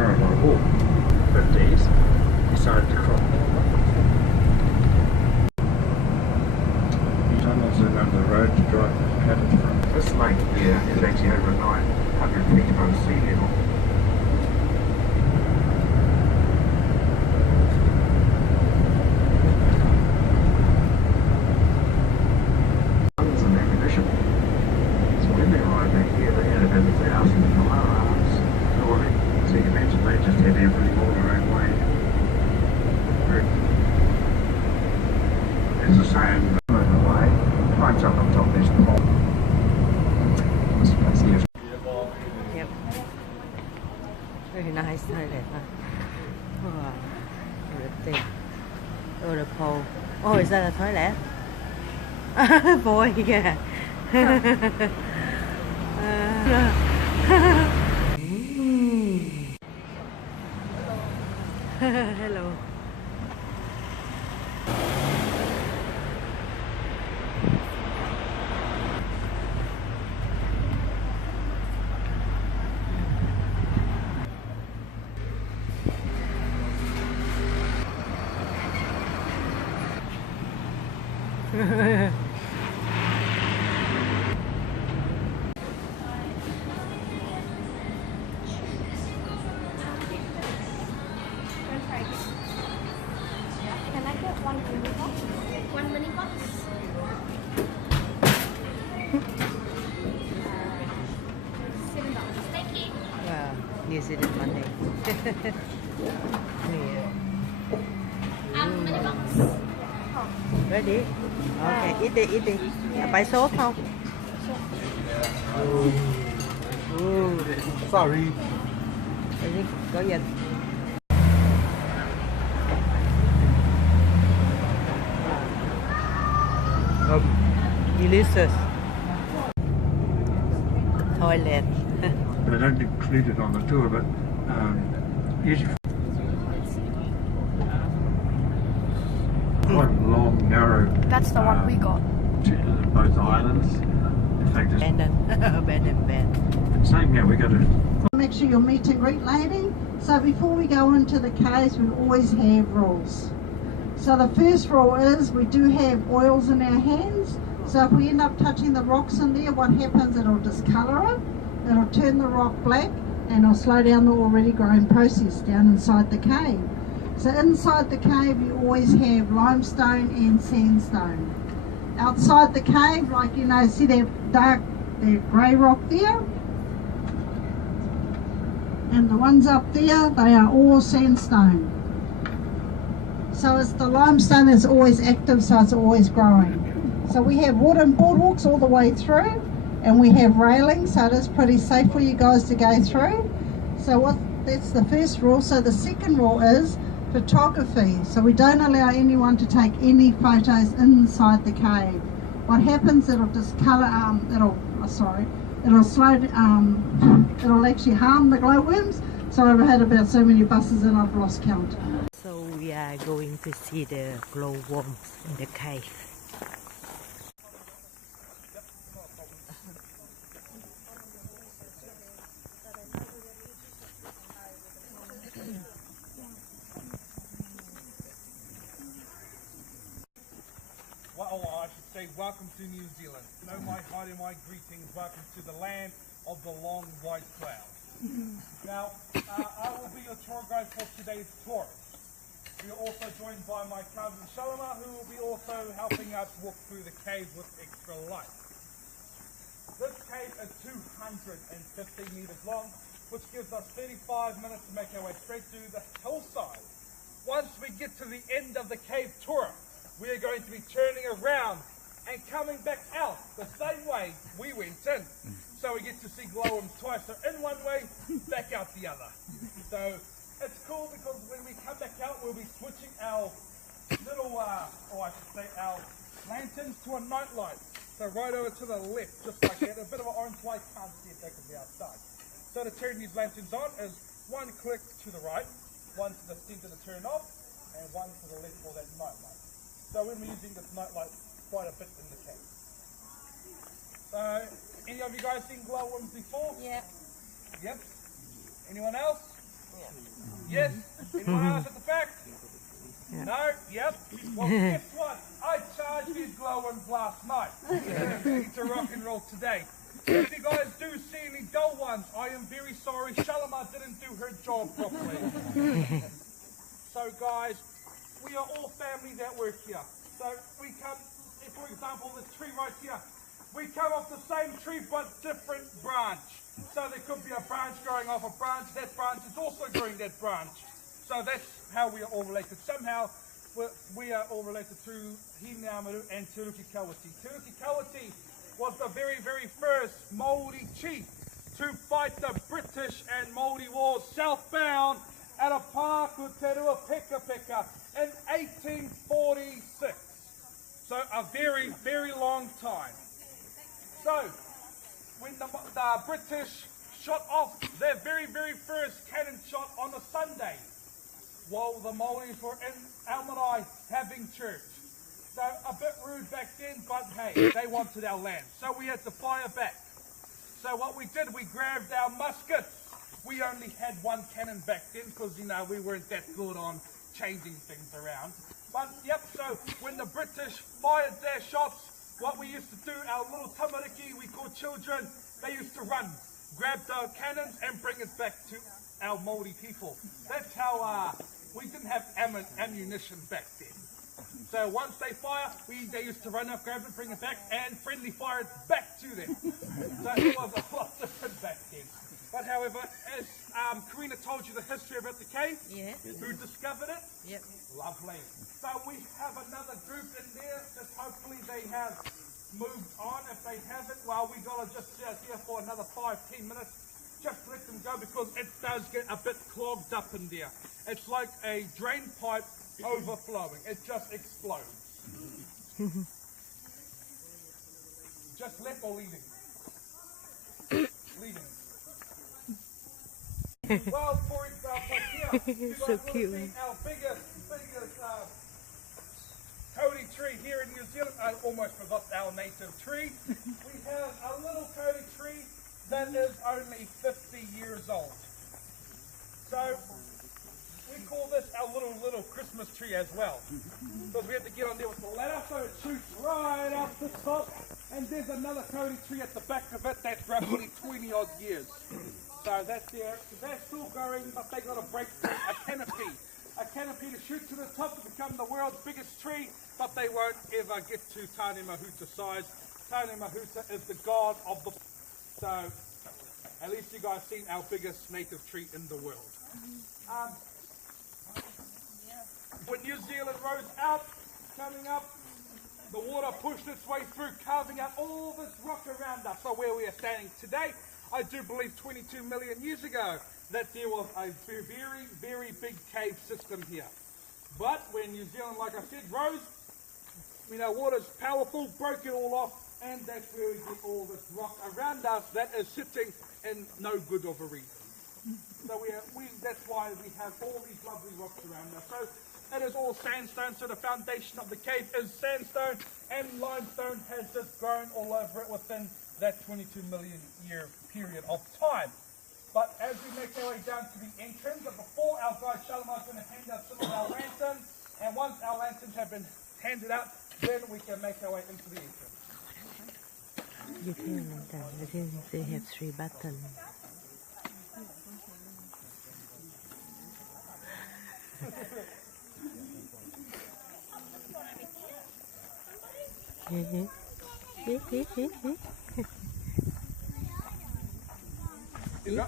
grow a lot of wool. 50s, decided to crop more. Tunnels in under the road to drive cabbage from. This lake here is actually over 900 feet above sea level. It's the same moving away. Climbs up on top of this pole. This place here. Yep. Very nice toilet. Wow. Everything. Oh, the pole. Oh, is that a toilet? Boy, yeah. Hello. Can I get one mini box? One mini box? $7. Thank you. Wow, New Zealand money. Yeah. Mini box. Ready? Okay, eat it. Buy salt không? Sorry. Ready? Có dịch. Delicious. Toilet. But I don't include it on the tour, but usually quite long, narrow. That's the one we got. To both islands. In fact, it's Abandoned. saying yeah, we got to. Make sure you're meet and greet lady. So before we go into the caves, we always have rules. So the first rule is we do have oils in our hands. So if we end up touching the rocks in there, what happens, it'll discolour it, it'll turn the rock black, and it'll slow down the already growing process down inside the cave. So inside the cave you always have limestone and sandstone. Outside the cave, like you know, see that grey rock there? And the ones up there, they are all sandstone. So it's the limestone that's always active, so it's always growing. So we have wooden boardwalks all the way through, and we have railings, so it is pretty safe for you guys to go through. So that's the first rule. So the second rule is photography. So we don't allow anyone to take any photos inside the cave. What happens, it'll discolour, it'll slow, it'll actually harm the glowworms. So I've had about so many buses and I've lost count. So we are going to see the glowworms in the cave. Well, I should say welcome to New Zealand. No my heart and my greetings. Welcome to the land of the long white cloud. Now, I will be your tour guide for today's tour. We are also joined by my cousin Shalama, who will be also helping us walk through the cave with extra light. This cave is 250 meters long, which gives us 35 minutes to make our way straight through the hillside. Once we get to the end of the cave tour, we are going to be turning around and coming back out the same way we went in. So we get to see glowworms twice. So in one way, back out the other. So it's cool because when we come back out, we'll be switching our little, or I should say our lanterns to a night light. So right over to the left, just like that. A bit of an orange light, can't see it because we're outside. So to turn these lanterns on is one click to the right, one to the center to turn off, and one to the left for that night light. So we'll be using this night light quite a bit in the cave. So, any of you guys seen glowworms before? Yeah. Yep. Anyone else? Yeah. Yes? Anyone else at the back? Yeah. No? Yep. Well, guess what? I charged you glowing last night. To rock and roll today. If you guys do see any dull ones, I am very sorry. Shalimar didn't do her job properly. So guys, we are all family that work here. So we come, for example, this tree right here. We come off the same tree but different branch. So there could be a branch growing off a branch. That branch is also growing that branch. So that's how we are all related. Somehow we are all related to Hinamaru and Turuki Kawiti. Turuki Kawiti was the very, very first Māori chief to fight the British and Māori wars southbound at a Pāku Te Rua Peka Peka in 1846. So a very, very long time. So when the British shot off their very, very first cannon shot on a Sunday while the Māoris were in our marae having church. So a bit rude back then, but hey, they wanted our land. So we had to fire back. So what we did, we grabbed our muskets. We only had one cannon back then because, you know, we weren't that good on changing things around. But, yep, so when the British fired their shots, what we used to do, our little tamariki, we called children, they used to run, grab the cannons and bring it back to our Māori people. That's how we didn't have ammunition back then. So once they fire, they used to run up, grab it, bring it back, and friendly fire it back to them. So it was a lot different back then. But however, as Karina told you the history about the cave, Yeah. who discovered it? Yep. Lovely. So we have another group in there that hopefully they have moved on. If they haven't, well, we gotta just sit here for another 5-10 minutes. Just let them go because it does get a bit clogged up in there. It's like a drain pipe overflowing. It just explodes. Just let or leaving. Leaving. Well, for example, here, you So guys cute. will see our biggest Kawiti tree here in New Zealand. I almost forgot our native tree. We have a little Kawiti tree that is only 50 years old. So we call this our little Christmas tree as well. Because we have to get on there with the ladder so it shoots right up the top. And there's another Kawiti tree at the back of it that's roughly 20 odd years. So that's there. They're still going, but they got to break through a canopy. A canopy to shoot to the top to become the world's biggest tree, but they won't ever get to Tāne Mahuta size. Tāne Mahuta is the god of the... So, at least you guys seen our biggest native tree in the world. When New Zealand rose out, coming up, the water pushed its way through, carving out all this rock around us. So where we are standing today, I do believe 22 million years ago that there was a very, very big cave system here. But when New Zealand, like I said, rose, you know, water's powerful, broke it all off, and that's where we get all this rock around us that is sitting in no good of a reason. So that's why we have all these lovely rocks around us. So it is all sandstone, so the foundation of the cave is sandstone, and limestone has just grown all over it within that 22 million year period of time. But as we make our way down to the entrance, but before our guy Shalimar is going to hand out some of our lanterns, and once our lanterns have been handed out, then we can make our way into the entrance. You can, I think they have 3 buttons.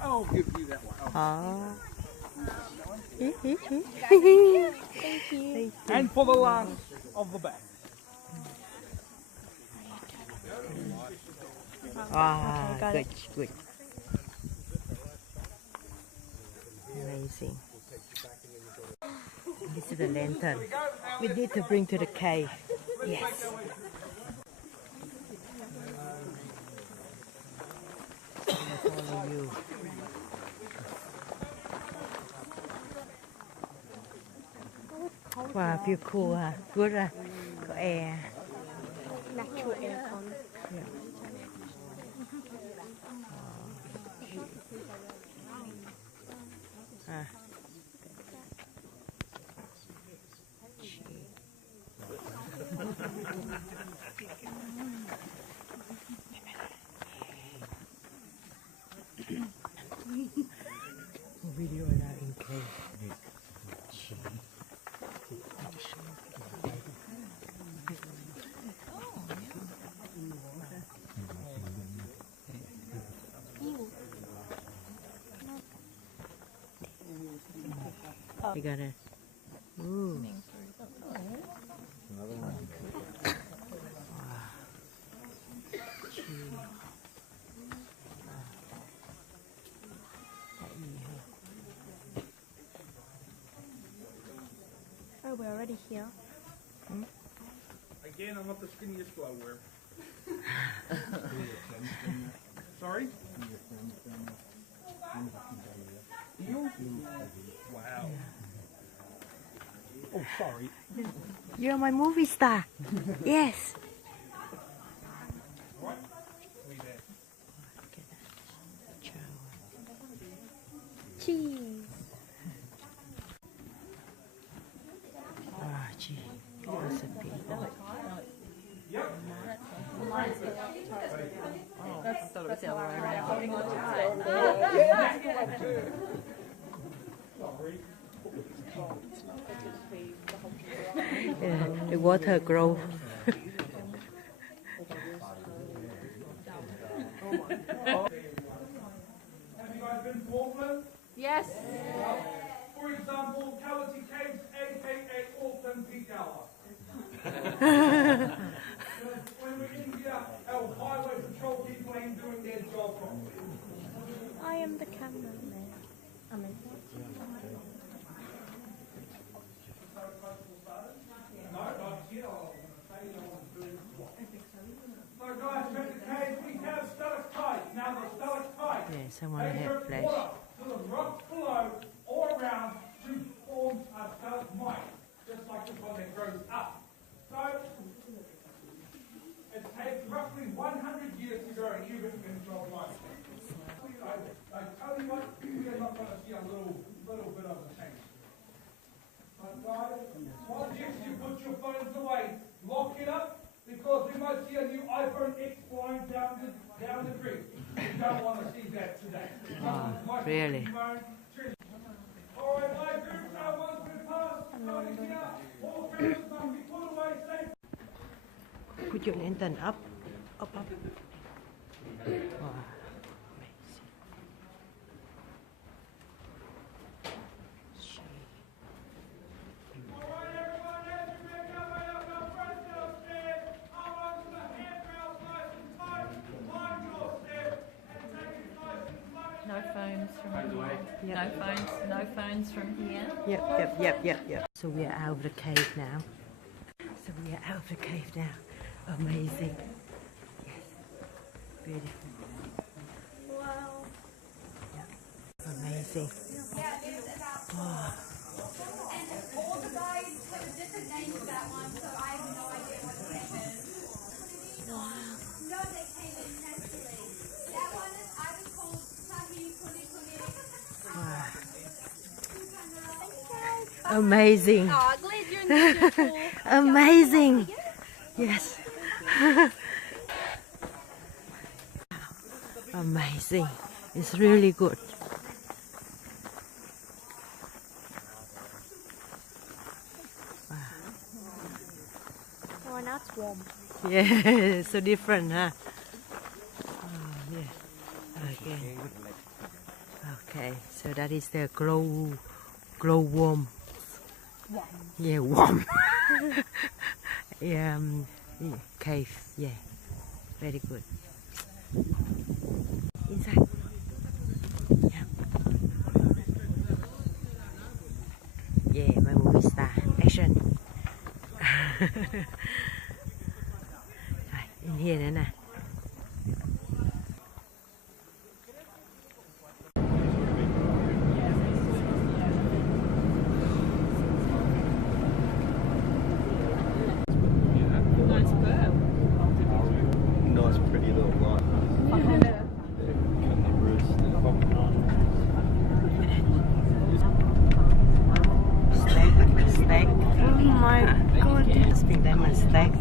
I'll give you that one. Oh. Thank you. And for the last of the back. Ah, got good, it. good. Amazing. This is the lantern. We need to bring to the cave. Yes. I'll follow you. Wow, feel cool, huh? Good, có air. Natural aircon. Ah. video now in case. You got it. Ooh. Oh, we're already here. Again, I'm not the skinniest blower. Sorry? Wow. Oh, sorry. You're my movie star. Yes. Right? We there. Cheese. Ah, gee. Recipe. Yep. Yeah, the water grow. Have you guys been to Auckland? Yes. For example, Kawiti Caves, aka Auckland Peak Hour. When we're in here, our highway patrol people ain't doing their job properly. I am the cameraman. I mean, No, not here. So guys, check the cave. We have stalactites. Now the stalactites, Yeah, someone they had drip flash. water to the rocks below or around to form a stalagmite, just like this one that grows up. So it takes roughly 100 years to grow an even into a life. I tell you what, we are not going to see a little bit of a change. But guys, what if you put your phones away, lock it up, because we might see a new iPhone X flying down the creek. We don't want to see that today. Really? Alright, my group, now once we pass, starting here, all cameras must be put away safe. Put your lantern up. Up. Wow. Alright, everyone, as you make your way up our front downstairs, I want you to handrails nice and tight, mind your step, and take it nice and slow. No phones from here. No phones from here. Yep. So we are out of the cave now. Amazing. Yes. Beautiful. wow. Amazing. Wow. And all the guys have a different name for that one, so I have no idea what the name is. No, they came in naturally. That one is either called Tahi Kuni Kuni. Amazing. Oh, glad you're in the circle. Amazing. Yes. Amazing. It's really good. Oh, now it's warm. Yeah, so different, huh? Oh, yeah. Okay, so that is the glow worm. Yeah, warm. Yeah, cave. Yeah, very good. Inside. Yeah. Yeah, my movie star. Action. In here nữa nè. Nice, pretty little light. Steak. Oh my god. I think they must steak.